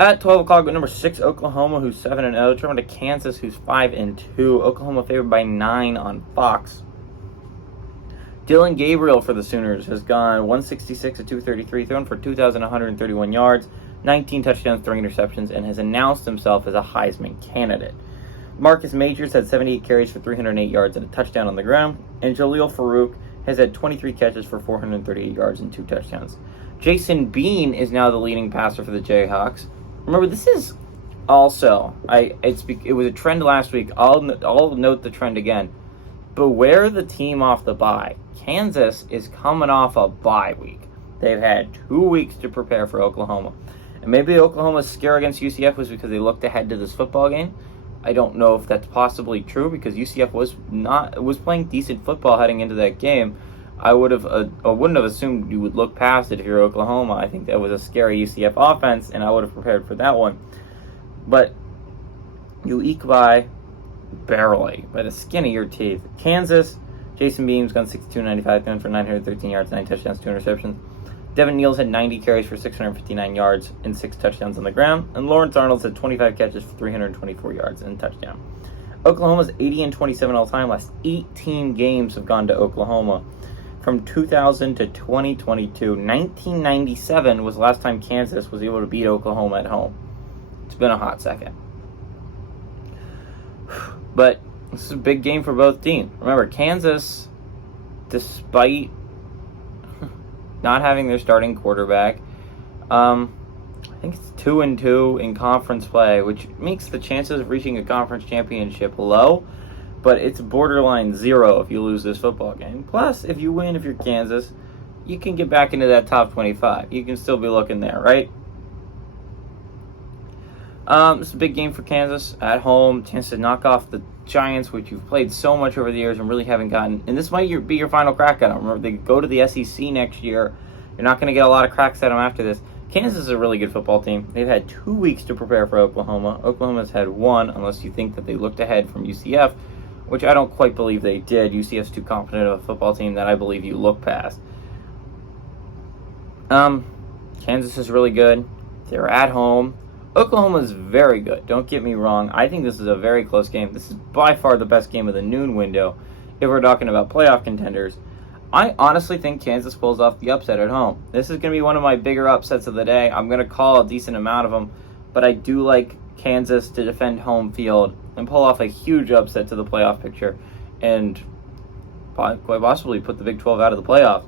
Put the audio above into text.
At 12 o'clock, with number 6, Oklahoma, who's 7-0. Traveling to Kansas, who's 5-2. Oklahoma favored by 9 on Fox. Dylan Gabriel for the Sooners has gone 166 of 233, thrown for 2,131 yards, 19 touchdowns, 3 interceptions, and has announced himself as a Heisman candidate. Marcus Majors had 78 carries for 308 yards and a touchdown on the ground, and Jaleel Farouk has had 23 catches for 438 yards and 2 touchdowns. Jason Bean is now the leading passer for the Jayhawks. Remember, this is also, it was a trend last week. I'll note the trend again. Beware the team off the bye. Kansas is coming off a bye week. They've had 2 weeks to prepare for Oklahoma. And maybe Oklahoma's scare against UCF was because they looked ahead to this football game. I don't know if that's possibly true because UCF was playing decent football heading into that game. I wouldn't have assumed you would look past it if you're Oklahoma. I think that was a scary UCF offense, and I would have prepared for that one. But you eke by barely, by the skin of your teeth. Kansas, Jason Beam's gone 62-95, thrown for 913 yards, 9 touchdowns, 2 interceptions. Devin Neal's had 90 carries for 659 yards and 6 touchdowns on the ground. And Lawrence Arnold's had 25 catches for 324 yards and a touchdown. Oklahoma's 80-27 all time. Last 18 games have gone to Oklahoma. From 2000 to 2022, 1997 was the last time Kansas was able to beat Oklahoma at home. It's been a hot second. But this is a big game for both teams. Remember, Kansas, despite not having their starting quarterback, I think it's 2-2 in conference play, which makes the chances of reaching a conference championship low. But it's borderline 0 if you lose this football game. Plus, if you win, if you're Kansas, you can get back into that top 25. You can still be looking there, right? It's a big game for Kansas at home. Chance to knock off the Giants, which you've played so much over the years and really haven't gotten. And this might be your final crack at them. Remember, they go to the SEC next year. You're not going to get a lot of cracks at them after this. Kansas is a really good football team. They've had 2 weeks to prepare for Oklahoma. Oklahoma's had 1, unless you think that they looked ahead from UCF, which I don't quite believe they did. UCF's too competent of a football team that I believe you look past. Kansas is really good. They're at home. Oklahoma is very good. Don't get me wrong. I think this is a very close game. This is by far the best game of the noon window if we're talking about playoff contenders. I honestly think Kansas pulls off the upset at home. This is going to be one of my bigger upsets of the day. I'm going to call a decent amount of them, but I do like Kansas to defend home field and pull off a huge upset to the playoff picture and quite possibly put the Big 12 out of the playoffs.